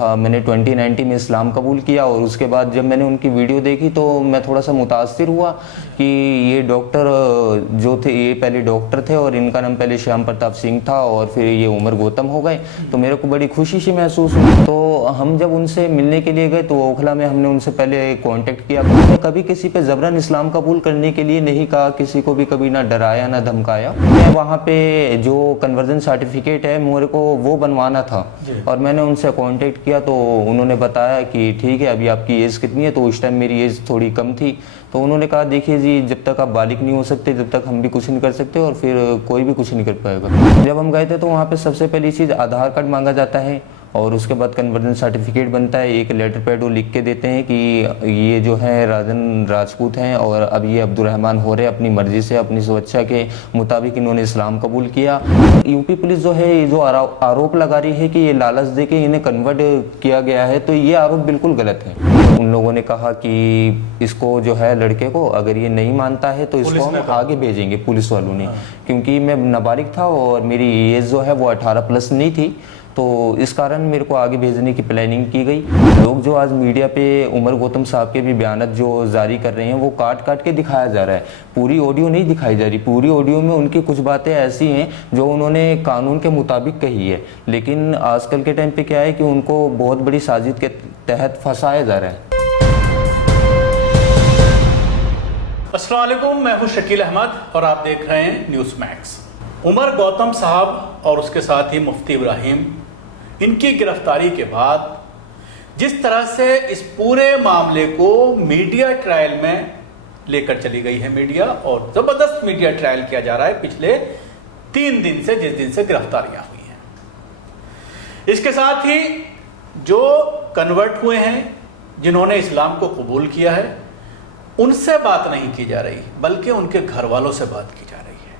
था। मैंने 2019 में इस्लाम कबूल किया और उसके बाद जब मैंने उनकी वीडियो देखी तो मैं थोड़ा सा मुतासिर हुआ कि ये डॉक्टर जो थे, ये पहले डॉक्टर थे और इनका नाम पहले श्याम प्रताप सिंह था और फिर ये उमर गौतम हो गए। तो मेरे को बड़ी खुशी सी महसूस हुई। तो हम जब उनसे मिलने के लिए गए तो ओखला में हमने उनसे पहले कांटेक्ट किया। मैंने कभी किसी पे ज़बरन इस्लाम कबूल करने के लिए नहीं कहा, किसी को भी कभी ना डराया ना धमकाया। मैं वहाँ पे जो कन्वर्जन सर्टिफिकेट है मेरे को वो बनवाना था और मैंने उनसे कांटेक्ट किया तो उन्होंने बताया कि ठीक है, अभी आपकी एज कितनी है। तो उस टाइम मेरी एज थोड़ी कम थी। तो उन्होंने कहा देखिए जी, जब तक आप बालिग नहीं हो सकते तब तक हम भी कुछ नहीं कर सकते और फिर कोई भी कुछ नहीं कर पाएगा। जब हम गए थे तो वहाँ पे सबसे पहली चीज़ आधार कार्ड मांगा जाता है और उसके बाद कन्वर्जन सर्टिफिकेट बनता है। एक लेटर पैड वो लिख के देते हैं कि ये जो है राजन राजपूत हैं और अब ये अब्दुर्रहमान हो रहे अपनी मर्जी से, अपनी स्वेच्छा के मुताबिक इन्होंने इस्लाम कबूल किया। यूपी पुलिस जो है ये जो आरोप लगा रही है कि ये लालच दे के इन्हें कन्वर्ट किया गया है, तो ये आरोप बिल्कुल गलत है। उन लोगों ने कहा कि इसको जो है लड़के को अगर ये नहीं मानता है तो इसको हम आगे भेजेंगे, पुलिस वालों ने। क्योंकि मैं नाबालिग था और मेरी एज जो है वो 18 प्लस नहीं थी, तो इस कारण मेरे को आगे भेजने की प्लानिंग की गई। लोग जो आज मीडिया पे उमर गौतम साहब के भी बयान जो जारी कर रहे हैं वो काट काट के दिखाया जा रहा है, पूरी ऑडियो नहीं दिखाई जा रही। पूरी ऑडियो में उनकी कुछ बातें ऐसी हैं जो उन्होंने कानून के मुताबिक कही है, लेकिन आजकल के टाइम पे क्या है कि उनको बहुत बड़ी साजिश के तहत फंसाया जा रहा है। अस्सलाम वालेकुम, मैं हूं शकील अहमद और आप देख रहे हैं न्यूज़ मैक्स। उमर गौतम साहब और उसके साथ ही मुफ्ती इब्राहिम, इनकी गिरफ्तारी के बाद जिस तरह से इस पूरे मामले को मीडिया ट्रायल में लेकर चली गई है मीडिया, और ज़बरदस्त मीडिया ट्रायल किया जा रहा है पिछले 3 दिन से, जिस दिन से गिरफ्तारियां हुई हैं। इसके साथ ही जो कन्वर्ट हुए हैं, जिन्होंने इस्लाम को कबूल किया है, उनसे बात नहीं की जा रही बल्कि उनके घर वालों से बात की जा रही है,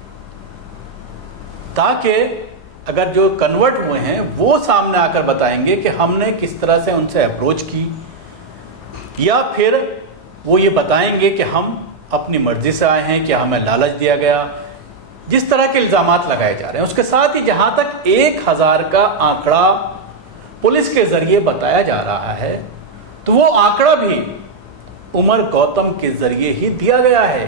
ताकि अगर जो कन्वर्ट हुए हैं वो सामने आकर बताएंगे कि हमने किस तरह से उनसे अप्रोच की, या फिर वो ये बताएंगे कि हम अपनी मर्जी से आए हैं, कि हमें लालच दिया गया। जिस तरह के इल्ज़ामात लगाए जा रहे हैं, उसके साथ ही जहां तक 1000 का आंकड़ा पुलिस के जरिए बताया जा रहा है, तो वो आंकड़ा भी उमर गौतम के जरिए ही दिया गया है,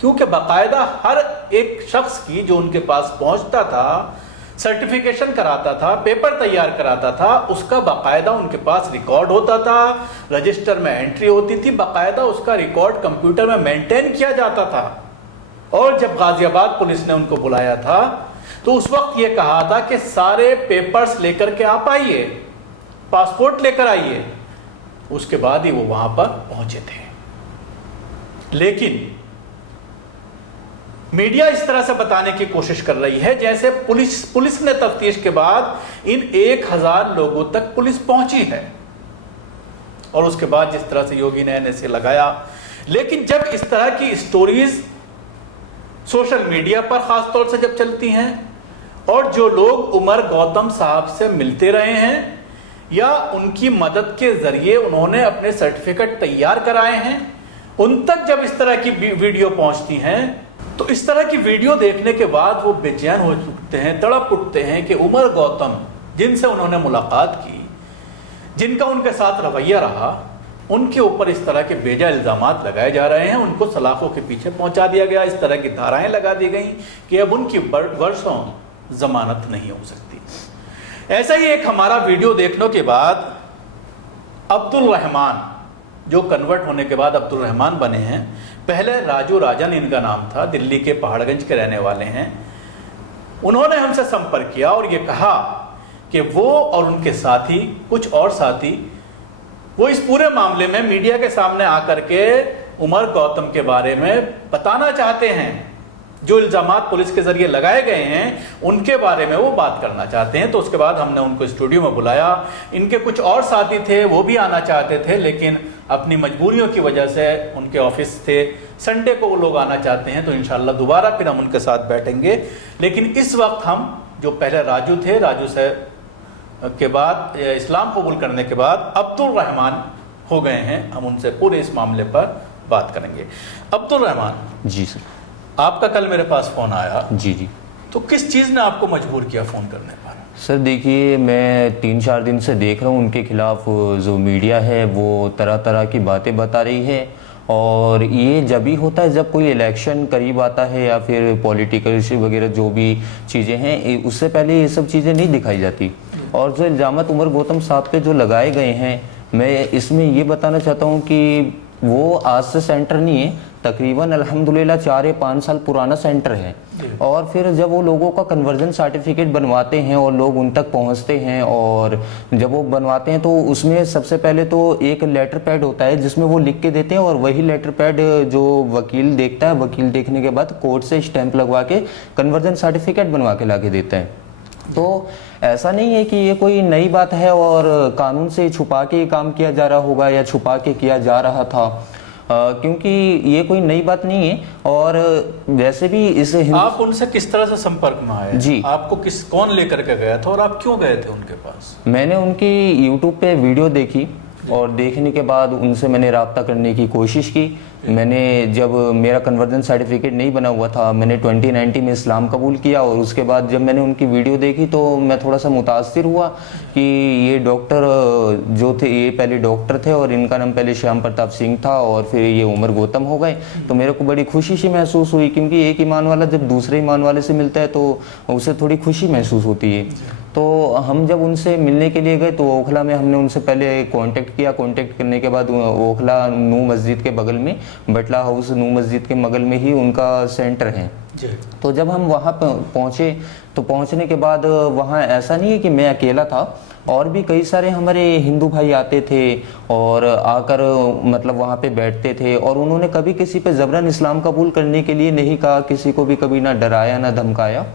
क्योंकि बाकायदा हर एक शख्स की जो उनके पास पहुंचता था, सर्टिफिकेशन कराता था, पेपर तैयार कराता था, उसका बाकायदा उनके पास रिकॉर्ड होता था, रजिस्टर में एंट्री होती थी, बाकायदा उसका रिकॉर्ड कंप्यूटर में मेंटेन किया जाता था। और जब गाजियाबाद पुलिस ने उनको बुलाया था तो उस वक्त ये कहा था कि सारे पेपर्स लेकर के आप आइए, पासपोर्ट लेकर आइए। उसके बाद ही वो वहां पर पहुंचे थे। लेकिन मीडिया इस तरह से बताने की कोशिश कर रही है जैसे पुलिस ने तफ्तीश के बाद इन 1000 लोगों तक पुलिस पहुंची है, और उसके बाद जिस तरह से योगी ने एनएसए लगाया। लेकिन जब इस तरह की स्टोरीज सोशल मीडिया पर खासतौर से जब चलती हैं, और जो लोग उमर गौतम साहब से मिलते रहे हैं या उनकी मदद के जरिए उन्होंने अपने सर्टिफिकेट तैयार कराए हैं, उन तक जब इस तरह की वीडियो पहुंचती हैं, तो इस तरह की वीडियो देखने के बाद वो बेचैन हो उठते हैं, तड़प उठते हैं कि उमर गौतम, जिनसे उन्होंने मुलाकात की, जिनका उनके साथ रवैया रहा, उनके ऊपर इस तरह के बेजा इल्जामात लगाए जा रहे हैं, उनको सलाखों के पीछे पहुंचा दिया गया, इस तरह की धाराएं लगा दी गई कि अब उनकी वर्षों जमानत नहीं हो सकती। ऐसा ही एक हमारा वीडियो देखने के बाद अब्दुल रहमान, जो कन्वर्ट होने के बाद अब्दुल रहमान बने हैं, पहले राजू राजन इनका नाम था, दिल्ली के पहाड़गंज के रहने वाले हैं, उन्होंने हमसे संपर्क किया और ये कहा कि वो और उनके साथी, कुछ और साथी, वो इस पूरे मामले में मीडिया के सामने आकर के उमर गौतम के बारे में बताना चाहते हैं। जो इल्जामात पुलिस के जरिए लगाए गए हैं उनके बारे में वो बात करना चाहते हैं। तो उसके बाद हमने उनको स्टूडियो में बुलाया। इनके कुछ और साथी थे, वो भी आना चाहते थे, लेकिन अपनी मजबूरियों की वजह से उनके ऑफिस थे, संडे को वो लोग आना चाहते हैं, तो इंशाल्लाह दोबारा फिर हम उनके साथ बैठेंगे। लेकिन इस वक्त हम, जो पहले राजू थे, राजू से के बाद इस्लाम कबूल करने के बाद अब्दुल रहमान हो गए हैं, हम उनसे पूरे इस मामले पर बात करेंगे। अब्दुल रहमान जी सर, आपका कल मेरे पास फोन आया। जी जी। तो किस चीज़ ने आपको मजबूर किया फ़ोन करने पर? सर देखिए, मैं 3-4 दिन से देख रहा हूँ उनके खिलाफ जो मीडिया है वो तरह तरह की बातें बता रही है। और ये जब भी होता है जब कोई इलेक्शन करीब आता है या फिर पॉलिटिकल इशू वगैरह जो भी चीज़ें हैं, उससे पहले ये सब चीज़ें नहीं दिखाई जाती। और जो इल्ज़ामत उमर गौतम साहब पे जो लगाए गए हैं, मैं इसमें ये बताना चाहता हूँ कि वो आज से सेंटर नहीं है, तकरीबन अल्हम्दुलिल्लाह 4 या 5 साल पुराना सेंटर है। और फिर जब वो लोगों का कन्वर्जन सर्टिफिकेट बनवाते हैं और लोग उन तक पहुंचते हैं, और जब वो बनवाते हैं तो उसमें सबसे पहले तो एक लेटर पैड होता है जिसमें वो लिख के देते हैं, और वही लेटर पैड जो वकील देखता है, वकील देखने के बाद कोर्ट से स्टैंप लगवा के कन्वर्जन सर्टिफिकेट बनवा के ला के देता है। तो ऐसा नहीं है कि ये कोई नई बात है और कानून से छुपा के काम किया जा रहा होगा या छुपा के किया जा रहा था, क्योंकि ये कोई नई बात नहीं है। और वैसे भी इस आप उनसे किस तरह से संपर्क में आए? जी, आपको कौन लेकर के गया था और आप क्यों गए थे उनके पास? मैंने उनकी यूट्यूब पे वीडियो देखी और देखने के बाद उनसे मैंने रब्ता करने की कोशिश की। मैंने जब मेरा कन्वर्जन सर्टिफिकेट नहीं बना हुआ था, मैंने 2019 में इस्लाम कबूल किया, और उसके बाद जब मैंने उनकी वीडियो देखी तो मैं थोड़ा सा मुतासिर हुआ कि ये डॉक्टर जो थे, ये पहले डॉक्टर थे और इनका नाम पहले श्याम प्रताप सिंह था और फिर ये उमर गौतम हो गए। तो मेरे को बड़ी खुशी सी महसूस हुई, क्योंकि एक ईमान वाला जब दूसरे ईमान वाले से मिलता है तो उसे थोड़ी खुशी महसूस होती है। तो हम जब उनसे मिलने के लिए गए तो ओखला में हमने उनसे पहले कांटेक्ट किया। कांटेक्ट करने के बाद ओखला नू मस्जिद के बगल में, बटला हाउस नू मस्जिद के बगल में ही उनका सेंटर है। तो जब हम वहाँ पहुँचे तो पहुँचने के बाद वहाँ ऐसा नहीं है कि मैं अकेला था, और भी कई सारे हमारे हिंदू भाई आते थे और आकर मतलब वहाँ पे बैठते थे, और उन्होंने कभी किसी पे ज़बरन इस्लाम कबूल करने के लिए नहीं कहा, किसी को भी कभी ना डराया ना धमकाया।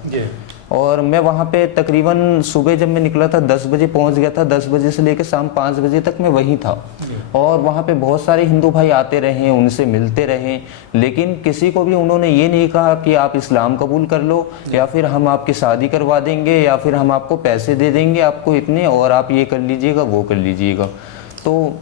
और मैं वहाँ पे तकरीबन सुबह जब मैं निकला था 10 बजे पहुँच गया था। 10 बजे से लेकर शाम 5 बजे तक मैं वहीं था, और वहाँ पे बहुत सारे हिंदू भाई आते रहे, उनसे मिलते रहे, लेकिन किसी को भी उन्होंने ये नहीं कहा कि आप इस्लाम कबूल कर लो या फिर हम आपकी शादी करवा देंगे या फिर हम आपको पैसे दे देंगे आपको इतने और आप ये कर लीजिएगा वो कर लीजिएगा। तो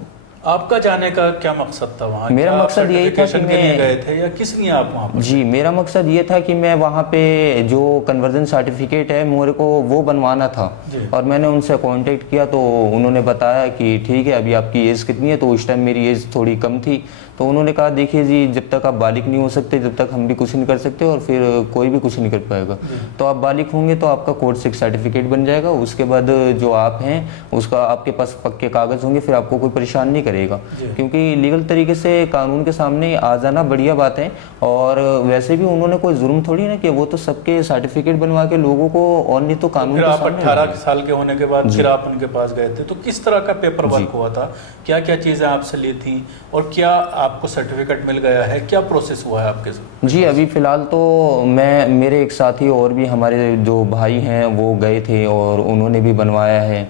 आपका जाने का क्या मकसद था वहाँ? मेरा मकसद यही था कि मैं गए थे या किस लिए आप वहाँ पर? जी, मेरा मकसद ये था कि मैं वहाँ पे जो कन्वर्जन सर्टिफिकेट है मेरे को वो बनवाना था, और मैंने उनसे कांटेक्ट किया तो उन्होंने बताया कि ठीक है, अभी आपकी एज कितनी है? तो उस टाइम मेरी एज थोड़ी कम थी। तो उन्होंने कहा देखिए जी, जब तक आप बालिग नहीं हो सकते जब तक हम भी कुछ नहीं कर सकते और फिर कोई भी कुछ नहीं कर पाएगा। तो आप बालिग होंगे तो आपका कोर्ट से एक सर्टिफिकेट बन जाएगा, उसके बाद जो आप हैं उसका आपके पास पक्के कागज होंगे, फिर आपको कोई परेशान नहीं करेगा, क्योंकि लीगल तरीके से कानून के सामने आ जाना बढ़िया बात है। और वैसे भी उन्होंने कोई जुर्म थोड़ी ना किया, वो तो सबके सर्टिफिकेट बनवा के लोगों को, और नहीं तो कानून फिर आप 18 साल के होने के बाद फिर आप उनके पास गए थे, तो किस तरह का पेपर वर्क हुआ था? क्या क्या चीजें आपसे ली थी और क्या आपको सर्टिफिकेट मिल गया है? क्या प्रोसेस हुआ है आपके साथ? जी, अभी फिलहाल तो मैं, मेरे एक साथी और भी हमारे जो भाई हैं वो गए थे और उन्होंने भी बनवाया है।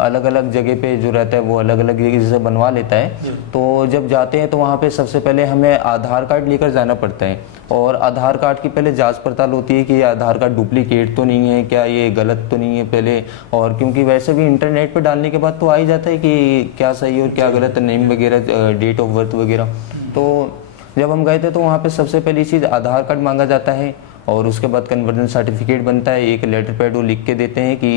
अलग अलग जगह पे जो रहता है वो अलग अलग जगह से बनवा लेता है। तो जब जाते हैं तो वहाँ पे सबसे पहले हमें आधार कार्ड लेकर जाना पड़ता है, और आधार कार्ड की पहले जांच पड़ताल होती है कि ये आधार कार्ड डुप्लीकेट तो नहीं है, क्या ये गलत तो नहीं है पहले। और क्योंकि वैसे भी इंटरनेट पे डालने के बाद तो आ ही जाता है कि क्या सही और क्या गलत, नेम वगैरह, डेट ऑफ बर्थ वगैरह। तो जब हम गए थे तो वहाँ पे सबसे पहली चीज़ आधार कार्ड मांगा जाता है, और उसके बाद कन्वर्जन सर्टिफिकेट बनता है। एक लेटर पैड वो लिख के देते हैं कि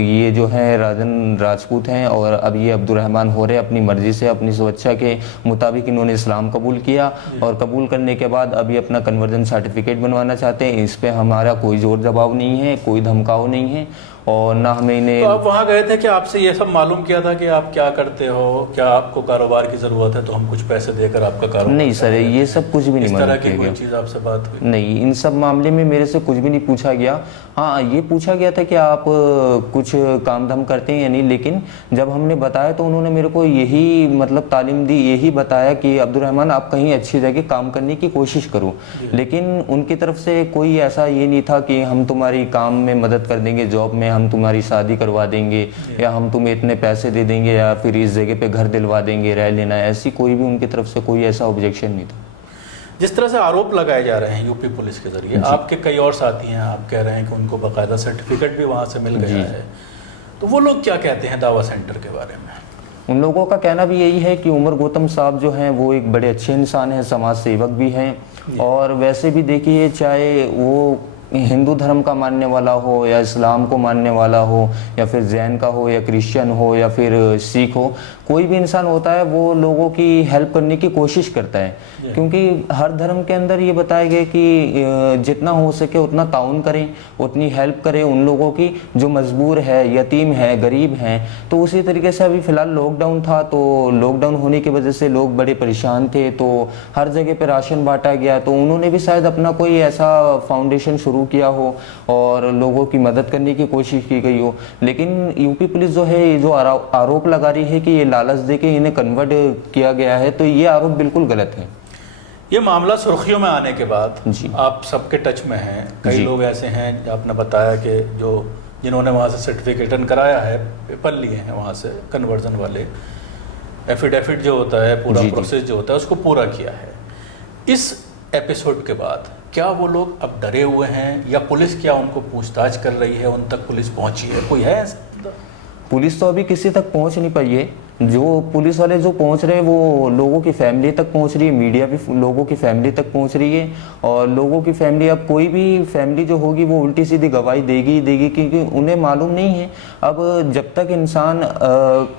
ये जो है राजन राजपूत हैं और अब ये अब्दुर्रहमान हो रहे अपनी मर्जी से, अपनी स्वेच्छा के मुताबिक इन्होंने इस्लाम कबूल किया, और कबूल करने के बाद अभी अपना कन्वर्जन सर्टिफिकेट बनवाना चाहते हैं। इस पर हमारा कोई जोर जवाब नहीं है, कोई धमकाव नहीं है, और ना हमें इन्हें। तो आप वहाँ गए थे कि आपसे ये सब मालूम किया था कि आप क्या करते हो, क्या आपको कारोबार की जरूरत है तो हम कुछ पैसे देकर आपका कारोबार? नहीं सर, ये सब कुछ भी नहीं। इस तरह की कोई चीज़ आपसे बात हुई? नहीं, इन सब मामले में मेरे से कुछ भी नहीं पूछा गया। हाँ, ये पूछा गया था कि आप कुछ काम धाम करते हैं या नहीं, लेकिन जब हमने बताया तो उन्होंने मेरे को यही मतलब तालीम दी, यही बताया कि अब्दुर्रहमान आप कहीं अच्छी जगह काम करने की कोशिश करो। लेकिन उनकी तरफ से कोई ऐसा ये नहीं था कि हम तुम्हारी काम में मदद कर देंगे, जॉब में हम तुम्हारी शादी करवा देंगे, या हम तुम्हें इतने पैसे दे देंगे, या फिर इस जगह पे घर दिलवा देंगे, रह लेना। ऐसी कोई भी उनकी तरफ से कोई ऐसा ऑब्जेक्शन नहीं था। जिस तरह से आरोप लगाए जा रहे हैं यूपी पुलिस के जरिए, आपके कई और साथी हैं, आप कह रहे हैं कि उनको बाकायदा सर्टिफिकेट भी वहाँ से मिल गया है, तो वो लोग क्या कहते हैं दावा सेंटर के बारे में? उन लोगों का कहना भी यही है कि उमर गौतम साहब जो हैं वो एक बड़े अच्छे इंसान हैं, समाज सेवक भी हैं, और वैसे भी देखिए चाहे वो हिंदू धर्म का मानने वाला हो या इस्लाम को मानने वाला हो या फिर जैन का हो या क्रिश्चियन हो या फिर सिख हो, कोई भी इंसान होता है वो लोगों की हेल्प करने की कोशिश करता है, क्योंकि हर धर्म के अंदर ये बताया गया कि जितना हो सके उतना ताउन करें, उतनी हेल्प करें उन लोगों की जो मजबूर है, यतीम है, गरीब हैं। तो उसी तरीके से अभी फ़िलहाल लॉकडाउन था, तो लॉकडाउन होने की वजह से लोग बड़े परेशान थे, तो हर जगह पे राशन बांटा गया। तो उन्होंने भी शायद अपना कोई ऐसा फाउंडेशन शुरू किया हो और लोगों की मदद करने की कोशिश की गई हो। लेकिन यूपी पुलिस जो है, ये जो आरोप लगा रही है कि ये लालच दे के इन्हें कन्वर्ट किया गया है, तो ये आरोप बिल्कुल गलत है। ये मामला सुर्खियों में आने के बाद जी। आप सबके टच में हैं, कई जी। लोग ऐसे हैं, आपने बताया कि जिन्होंने वहाँ से सर्टिफिकेशन कराया है, पेपर लिए हैं वहाँ से, कन्वर्जन वाले, एफिडेविट जो होता है, पूरा जी, जी। प्रोसेस जो होता है उसको पूरा किया है। इस एपिसोड के बाद क्या वो लोग अब डरे हुए हैं, या पुलिस क्या उनको पूछताछ कर रही है, उन तक पुलिस पहुंची है, कोई है ऐसा? पुलिस तो अभी किसी तक पहुंच नहीं पाई है। जो पुलिस वाले जो पहुंच रहे हैं वो लोगों की फैमिली तक पहुंच रही है, मीडिया भी लोगों की फैमिली तक पहुंच रही है। और लोगों की फैमिली, अब कोई भी फैमिली जो होगी वो उल्टी सीधी गवाही देगी ही देगी, क्योंकि उन्हें मालूम नहीं है। अब जब तक इंसान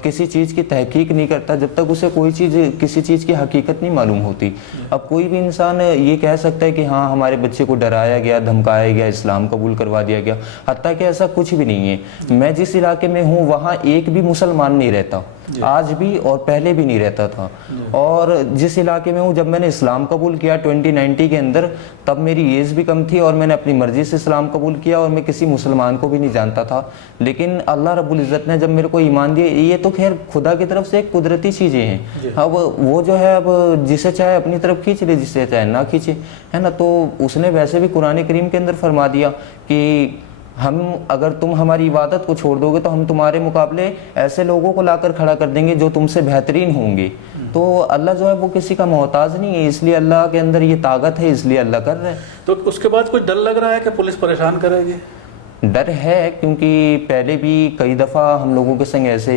किसी चीज़ की तहकीक नहीं करता, जब तक उसे कोई चीज़, किसी चीज़ की हकीकत नहीं मालूम होती। अब कोई भी इंसान ये कह सकता है कि हाँ हमारे बच्चे को डराया गया, धमकाया गया, इस्लाम कबूल करवा दिया गया, हत्ता कि ऐसा कुछ भी नहीं है। मैं जिस इलाके में हूँ वहाँ एक भी मुसलमान नहीं रहता, आज भी और पहले भी नहीं रहता था। और जिस इलाके में हूँ, जब मैंने इस्लाम कबूल किया 2019 के अंदर, तब मेरी एज भी कम थी और मैंने अपनी मर्जी से इस्लाम कबूल किया और मैं किसी मुसलमान को भी नहीं जानता था। लेकिन अल्लाह रब्बुल इज़्ज़त ने जब मेरे को ईमान दिया, ये तो खैर खुदा की तरफ से एक कुदरती चीज़ें हैं। अब वो जो है, अब जिसे चाहे अपनी तरफ खींच ले, जिसे चाहे ना खींचे, है ना। तो उसने वैसे भी कुरान करीम के अंदर फरमा दिया कि अगर तुम हमारी इबादत को छोड़ दोगे तो हम तुम्हारे मुकाबले ऐसे लोगों को लाकर खड़ा कर देंगे जो तुमसे बेहतरीन होंगे। तो अल्लाह जो है वो किसी का मोहताज नहीं है, इसलिए अल्लाह के अंदर ये ताकत है, इसलिए अल्लाह कर रहा है। तो उसके बाद कुछ डर लग रहा है कि पुलिस परेशान करेगी? डर है, क्योंकि पहले भी कई दफ़ा हम लोगों के संग ऐसे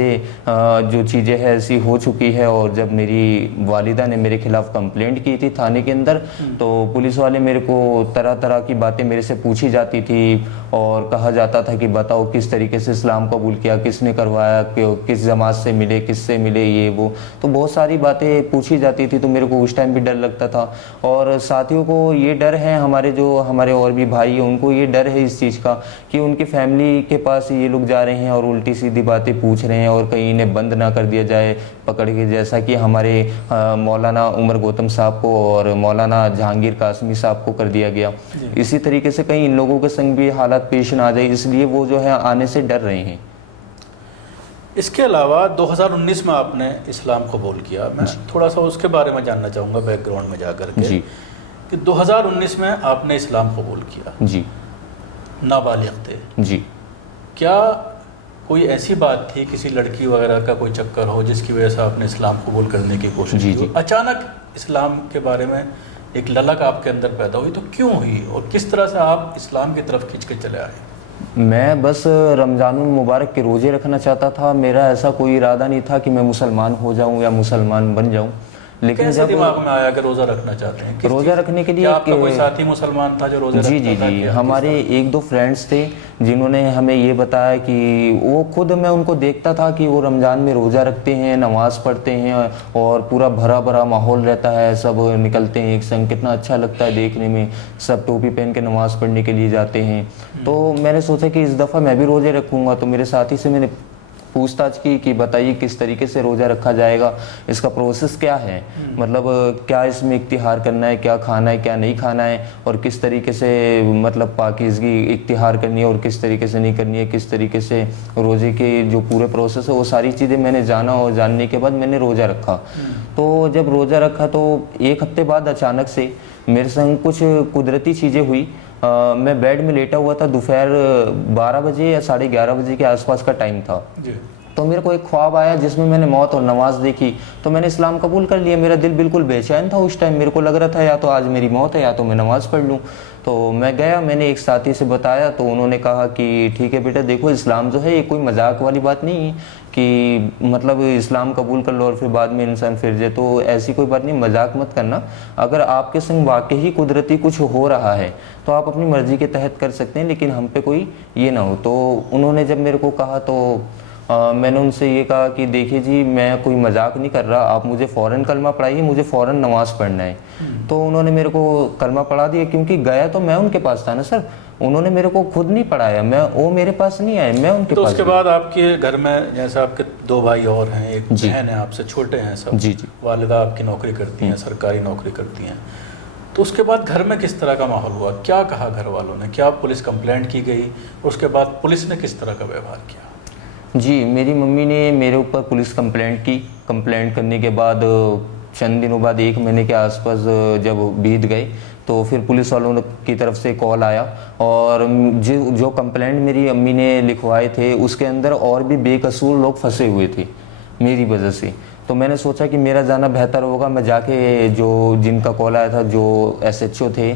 जो चीज़ें हैं ऐसी हो चुकी है। और जब मेरी वालिदा ने मेरे खिलाफ़ कंप्लेंट की थी थाने के अंदर, तो पुलिस वाले मेरे को तरह तरह की बातें मेरे से पूछी जाती थी और कहा जाता था कि बताओ किस तरीके से इस्लाम कबूल किया, किसने करवाया, किस जमात से मिले, किससे मिले, ये वो। तो बहुत सारी बातें पूछी जाती थी, तो मेरे को उस टाइम भी डर लगता था। और साथियों को ये डर है, हमारे और भी भाई हैं, उनको ये डर है इस चीज़ का कि उनकी फैमिली के पास ये लोग जा रहे हैं और उल्टी सीधी बातें पूछ रहे हैं और कहीं इन्हें बंद ना कर दिया जाए पकड़ के, जैसा कि हमारे मौलाना उमर गौतम साहब को और मौलाना जहांगीर कासमी साहब को कर दिया गया। इसी तरीके से कहीं इन लोगों के संग भी हालात पेश ना आ जाए, इसलिए वो जो है आने से डर रहे हैं। इसके अलावा 2019 में आपने इस्लाम कबूल किया, मैं थोड़ा सा उसके बारे में जानना चाहूँगा बैकग्राउंड में जाकर के जी। कि 2019 में आपने इस्लाम कबूल किया, जी, नाबालिग थे जी। क्या कोई ऐसी बात थी, किसी लड़की वगैरह का कोई चक्कर हो जिसकी वजह से आपने इस्लाम कबूल करने की कोशिश जी, की? जी। अचानक इस्लाम के बारे में एक ललक आपके अंदर पैदा हुई, तो क्यों हुई और किस तरह से आप इस्लाम की तरफ खींच के चले आए? मैं बस रमज़ानुल मुबारक के रोज़े रखना चाहता था, मेरा ऐसा कोई इरादा नहीं था कि मैं मुसलमान हो जाऊं या मुसलमान बन जाऊं। लेकिन कैसे जब दिमाग में आया कि रोज़ा रखना चाहते हैं? किस रोज़ा चीज़- रखने के लिए क्या आपका कोई साथी मुसलमान था जो रोज़ा जी रखता जी था? जी क्या? हमारे एक दो फ्रेंड्स थे जिन्होंने हमें ये बताया कि वो खुद, मैं उनको देखता था कि वो रमज़ान में रोज़ा रखते हैं, नमाज़ पढ़ते हैं और पूरा भरा भरा माहौल रहता है, सब निकलते हैं एक संग, कितना अच्छा लगता है देखने में, सब टोपी पहन के नमाज़ पढ़ने के लिए जाते हैं। तो मैंने सोचा कि इस दफ़ा मैं भी रोज़े रखूँगा। तो मेरे साथी से मैंने पूछताछ की कि बताइए किस तरीके से रोज़ा रखा जाएगा, इसका प्रोसेस क्या है, मतलब क्या इसमें इख्तिहार करना है, क्या खाना है, क्या नहीं खाना है, और किस तरीके से मतलब पाकीज़गी इख्तिहार करनी है और किस तरीके से नहीं करनी है, किस तरीके से रोज़े के जो पूरे प्रोसेस है वो सारी चीज़ें मैंने जाना और जानने के बाद मैंने रोज़ा रखा। तो जब रोज़ा रखा तो एक हफ्ते बाद अचानक से मेरे संग कुछ कुदरती चीज़ें हुई। मैं बेड में लेटा हुआ था, दोपहर 12 बजे या 11:30 बजे के आसपास का टाइम था। जी। तो मेरे को एक ख्वाब आया जिसमें मैंने मौत और नमाज देखी, तो मैंने इस्लाम कबूल कर लिया। मेरा दिल बिल्कुल बेचैन था उस टाइम, मेरे को लग रहा था या तो आज मेरी मौत है या तो मैं नमाज़ पढ़ लूँ। तो मैं गया, मैंने एक साथी से बताया तो उन्होंने कहा कि ठीक है बेटा, देखो इस्लाम जो है ये कोई मजाक वाली बात नहीं है कि मतलब इस्लाम कबूल कर लो और फिर बाद में इंसान फिर जाए, तो ऐसी कोई बात नहीं, मजाक मत करना। अगर आपके संग वाकई ही कुदरती कुछ हो रहा है तो आप अपनी मर्जी के तहत कर सकते हैं, लेकिन हम पे कोई ये ना हो। तो उन्होंने जब मेरे को कहा तो मैंने उनसे ये कहा कि देखिए जी, मैं कोई मजाक नहीं कर रहा, आप मुझे फ़ौरन कलमा पढ़ाइए, मुझे फ़ौरन नमाज़ पढ़ना है। तो उन्होंने मेरे को कलमा पढ़ा दिया, क्योंकि गया तो मैं उनके पास था ना सर, उन्होंने मेरे को खुद नहीं पढ़ाया, वो मेरे पास नहीं आए, मैं उनके तो पास उसके गया। बाद आपके घर में जैसे आपके 2 भाई और हैं, एक जी। बहन है, आपसे छोटे हैं सब, जी जी। वालिदा आपकी नौकरी करती हैं, सरकारी नौकरी करती हैं, तो उसके बाद घर में किस तरह का माहौल हुआ? क्या कहा घर वालों ने? क्या पुलिस कंप्लेंट की गई? उसके बाद पुलिस ने किस तरह का व्यवहार किया? जी, मेरी मम्मी ने मेरे ऊपर पुलिस कंप्लेंट की। कंप्लेंट करने के बाद चंद दिनों बाद, 1 महीने के आसपास जब बीत गए, तो फिर पुलिस वालों की तरफ से कॉल आया और जो कंप्लेंट मेरी अम्मी ने लिखवाए थे उसके अंदर और भी बेकसूर लोग फंसे हुए थे मेरी वजह से। तो मैंने सोचा कि मेरा जाना बेहतर होगा, मैं जाके जो जिनका कॉल आया था, जो SHO थे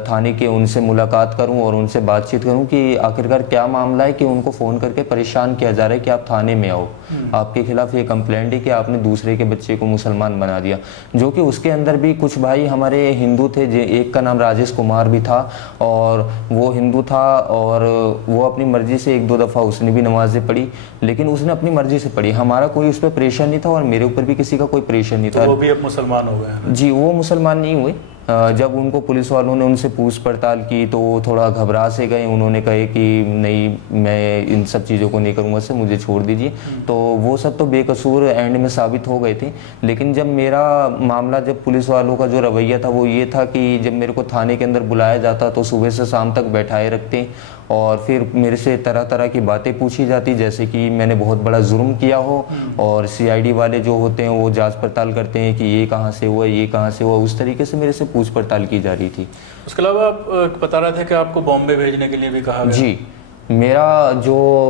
थाने के, उनसे मुलाकात करूं और उनसे बातचीत करूं कि आखिरकार क्या मामला है कि उनको फ़ोन करके परेशान किया जा रहा है कि आप थाने में आओ, आपके खिलाफ ये कंप्लेंट है कि आपने दूसरे के बच्चे को मुसलमान बना दिया। जो कि उसके अंदर भी कुछ भाई हमारे हिंदू थे, एक का नाम राजेश कुमार भी था और वो हिंदू था और वो अपनी मर्जी से 1-2 दफ़ा उसने भी नमाज़ें पढ़ी, लेकिन उसने अपनी मर्जी से पढ़ी, हमारा कोई उस पर प्रेशर नहीं था और मेरे ऊपर भी किसी का कोई प्रेशर नहीं था। तो वो भी अब मुसलमान हो गए हैं? जी, वो मुसलमान नहीं हुए। जब उनको पुलिस वालों ने उनसे पूछ पड़ताल की तो वो थोड़ा घबरा से गए, उन्होंने कहे कि नहीं, मैं इन सब चीज़ों को नहीं करूँगा सर, मुझे छोड़ दीजिए। तो वो सब तो बेकसूर एंड में साबित हो गए थे, लेकिन जब मेरा मामला, जब पुलिस वालों का जो रवैया था वो ये था कि जब मेरे को थाने के अंदर बुलाया जाता तो सुबह से शाम तक बैठाए रखते और फिर मेरे से तरह तरह की बातें पूछी जाती, जैसे कि मैंने बहुत बड़ा जुर्म किया हो और CID वाले जो होते हैं वो जांच पड़ताल करते हैं कि ये कहाँ से हुआ, ये कहाँ से हुआ, उस तरीके से मेरे से पूछ पड़ताल की जा रही थी। उसके अलावा आप बता रहे थे कि आपको बॉम्बे भेजने के लिए भी कहा गया? जी,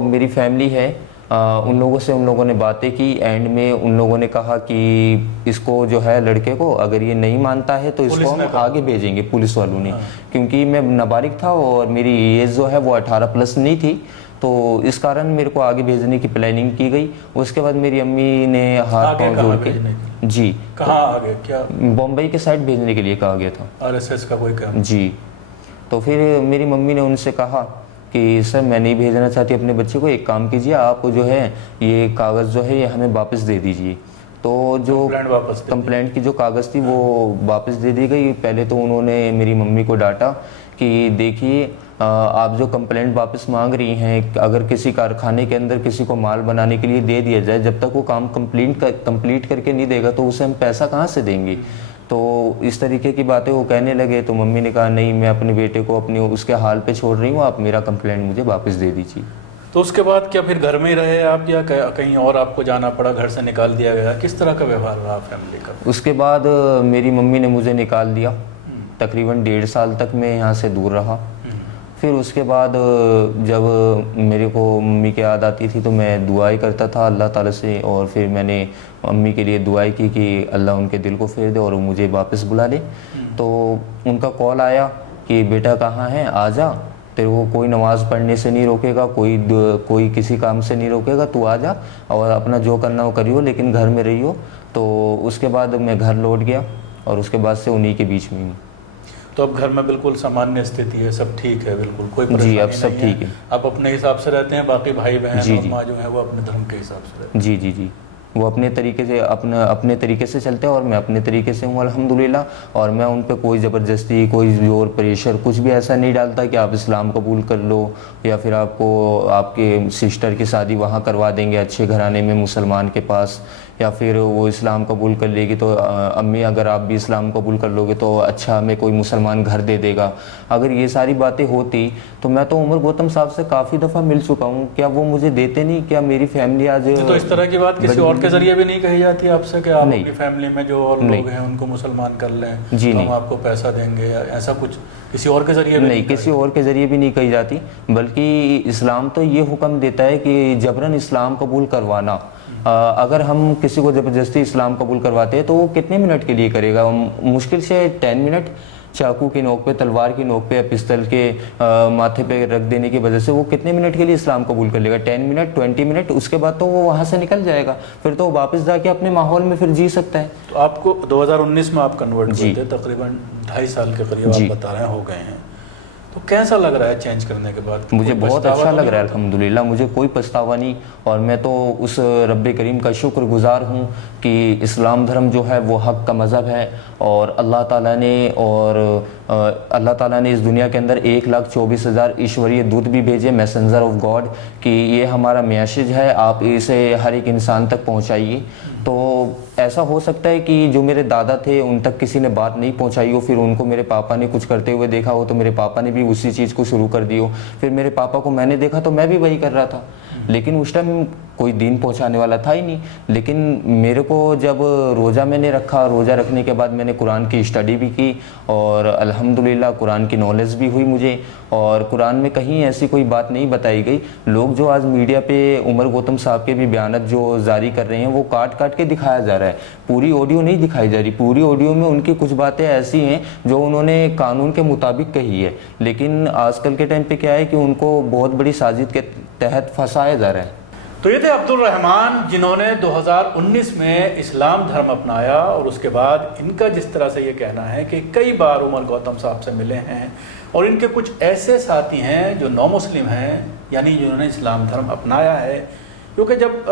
मेरी फैमिली है, उन लोगों ने बातें की, एंड में उन लोगों ने कहा कि इसको जो है, लड़के को अगर ये नहीं मानता है तो इसको हम आगे भेजेंगे, पुलिस वालों ने। क्योंकि मैं नाबालिग था और मेरी एज जो है वो 18+ नहीं थी, तो इस कारण मेरे को आगे भेजने की प्लानिंग की गई। उसके बाद मेरी अम्मी ने हाथ पांव जोड़ के, जी, कहाँ आगे, क्या बॉम्बे के साइड भेजने के लिए कहा गया था, RSS का कोई काम? जी। तो फिर मेरी मम्मी ने उनसे कहा कि सर मैं नहीं भेजना चाहती अपने बच्चे को, एक काम कीजिए, आप जो है ये कागज़ जो है ये हमें वापस दे दीजिए। तो जो कंप्लेंट की जो कागज़ थी वो वापस दे दी गई। पहले तो उन्होंने मेरी मम्मी को डांटा कि देखिए, आप जो कंप्लेंट वापस मांग रही हैं, अगर किसी कारखाने के अंदर किसी को माल बनाने के लिए दे दिया जाए, जब तक वो काम कंप्लीट करके नहीं देगा तो उसे हम पैसा कहाँ से देंगे। तो इस तरीके की बातें वो कहने लगे। तो मम्मी ने कहा नहीं, मैं अपने बेटे को उसके हाल पे छोड़ रही हूँ, आप मेरा कंप्लेंट मुझे वापस दे दीजिए। तो उसके बाद क्या फिर घर में ही रहे आप या कहीं और आपको जाना पड़ा, घर से निकाल दिया गया? किस तरह का व्यवहार रहा फैमिली का? उसके बाद मेरी मम्मी ने मुझे निकाल दिया, तकरीबन 1.5 साल तक मैं यहाँ से दूर रहा। फिर उसके बाद जब मेरे को मम्मी की याद आती थी तो मैं दुआएं करता था अल्लाह ताला से, और फिर मैंने मम्मी के लिए दुआएं की कि अल्लाह उनके दिल को फेर दे और वो मुझे वापस बुला ले। तो उनका कॉल आया कि बेटा कहाँ है, आ जा, तेरे को कोई नमाज़ पढ़ने से नहीं रोकेगा, कोई किसी काम से नहीं रोकेगा, तू आ जा और अपना जो करना वो करियो, लेकिन घर में रहियो। तो उसके बाद मैं घर लौट गया और उसके बाद से उन्हीं के बीच में हूँ। तो अब घर में बिल्कुल सामान्य स्थिति है, सब ठीक है, बिल्कुल कोई परेशानी जी, अब सब नहीं ठीक है। आप अपने हिसाब से रहते हैं, बाकी भाई बहन और माँ जो है वो अपने धर्म के हिसाब से रहते हैं? जी जी जी, वो अपने तरीके से चलते हैं और मैं अपने तरीके से हूँ अल्हम्दुलिल्लाह। और मैं उन पे कोई ज़बरदस्ती, कोई जोर, प्रेशर कुछ भी ऐसा नहीं डालता कि आप इस्लाम कबूल कर लो या फिर आपको आपके सिस्टर की शादी वहाँ करवा देंगे अच्छे घराने में मुसलमान के पास, या फिर वो इस्लाम कबूल कर लेगी तो अम्मी अगर आप भी इस्लाम कबूल कर लोगे तो अच्छा हमें कोई मुसलमान घर दे देगा। अगर ये सारी बातें होती तो मैं तो उमर गौतम साहब से काफ़ी दफ़ा मिल चुका हूँ, क्या वो मुझे देते नहीं? क्या मेरी फैमिली आज तो इस तरह की बात किसी और के जरिए भी नहीं कही जाती आपसे कि आप नहीं। अपनी फैमिली में जो और लोग हैं उनको मुसलमान कर लें जी तो नहीं। हम आपको पैसा देंगे, या ऐसा कुछ किसी और के जरिए भी नहीं, किसी और के ज़रिए भी नहीं कही जाती, बल्कि इस्लाम तो ये हुक्म देता है कि जबरन इस्लाम कबूल करवाना। अगर हम किसी को ज़बरदस्ती इस्लाम कबूल करवाते हैं तो वो कितने मिनट के लिए करेगा? मुश्किल से 10 मिनट। चाकू की नोक पे, तलवार की नोक पे, पिस्तल के माथे पे रख देने की वजह से वो कितने मिनट के लिए इस्लाम कबूल कर लेगा? 10 मिनट, 20 मिनट, उसके बाद तो वो वहाँ से निकल जाएगा, फिर तो वापस जाके अपने माहौल में फिर जी सकता है। तो आपको 2019 में आप कन्वर्ट जी। हुए थे, तकरीबन 2.5 साल के करीब जी। आप बता रहे हैं हो गए हैं, तो कैसा लग रहा है चेंज करने के बाद? मुझे कोई बहुत पछतावा अच्छा तो लग नहीं रहा है होता? अल्हम्दुलिल्लाह, मुझे कोई पछतावा नहीं। और मैं तो उस रब्बे करीम का शुक्रगुजार हूँ कि इस्लाम धर्म जो है वो हक़ का मज़हब है, और अल्लाह ताला ने इस दुनिया के अंदर 1,24,000 ईश्वरीय दूत भी भेजे, मैसेंजर ऑफ गॉड, कि ये हमारा मैसेज है, आप इसे हर एक इंसान तक पहुँचाइए। तो ऐसा हो सकता है कि जो मेरे दादा थे उन तक किसी ने बात नहीं पहुंचाई हो, फिर उनको मेरे पापा ने कुछ करते हुए देखा हो तो मेरे पापा ने भी उसी चीज़ को शुरू कर दी हो, फिर मेरे पापा को मैंने देखा तो मैं भी वही कर रहा था। लेकिन उस टाइम कोई दीन पहुंचाने वाला था ही नहीं। लेकिन मेरे को जब रोज़ा मैंने रखा, रोज़ा रखने के बाद मैंने कुरान की स्टडी भी की और अल्हम्दुलिल्लाह कुरान की नॉलेज भी हुई मुझे, और कुरान में कहीं ऐसी कोई बात नहीं बताई गई। लोग जो आज मीडिया पे उमर गौतम साहब के भी बयान जो जारी कर रहे हैं वो काट काट के दिखाया जा रहा है, पूरी ऑडियो नहीं दिखाई जा रही। पूरी ऑडियो में उनकी कुछ बातें ऐसी हैं जो उन्होंने कानून के मुताबिक कही है, लेकिन आजकल के टाइम पे क्या है कि उनको बहुत बड़ी साजिश के तहत फंसाया जा रहा है। तो ये थे अब्दुल रहमान, जिन्होंने 2019 में इस्लाम धर्म अपनाया, और उसके बाद इनका जिस तरह से ये कहना है कि कई बार उमर गौतम साहब से मिले हैं, और इनके कुछ ऐसे साथी हैं जो नौ मुस्लिम हैं, यानी जिन्होंने इस्लाम धर्म अपनाया है। क्योंकि जब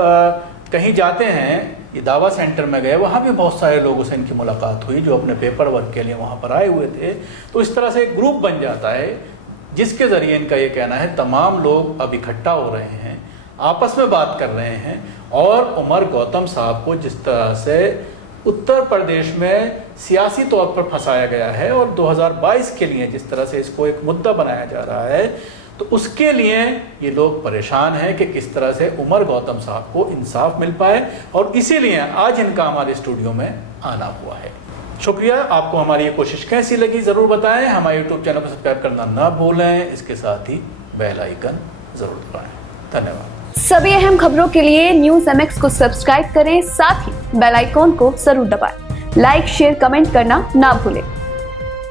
कहीं जाते हैं, ये दावा सेंटर में गए, वहाँ भी बहुत सारे लोगों से इनकी मुलाकात हुई जो अपने पेपर वर्क के लिए वहाँ पर आए हुए थे। तो इस तरह से एक ग्रुप बन जाता है जिसके ज़रिए इनका ये कहना है तमाम लोग अब इकट्ठा हो रहे हैं, आपस में बात कर रहे हैं, और उमर गौतम साहब को जिस तरह से उत्तर प्रदेश में सियासी तौर पर फंसाया गया है और 2022 के लिए जिस तरह से इसको एक मुद्दा बनाया जा रहा है, तो उसके लिए ये लोग परेशान हैं कि किस तरह से उमर गौतम साहब को इंसाफ मिल पाए, और इसीलिए आज इनका हमारे स्टूडियो में आना हुआ है। शुक्रिया। आपको हमारी ये कोशिश कैसी लगी ज़रूर बताएं। हमारे यूट्यूब चैनल को सब्सक्राइब करना ना भूलें, इसके साथ ही बेल आइकन ज़रूर दबाएं। धन्यवाद। सभी अहम खबरों के लिए न्यूज़ MX को सब्सक्राइब करें, साथ ही बेल आइकॉन को जरूर दबाएं। लाइक, शेयर, कमेंट करना ना भूलें।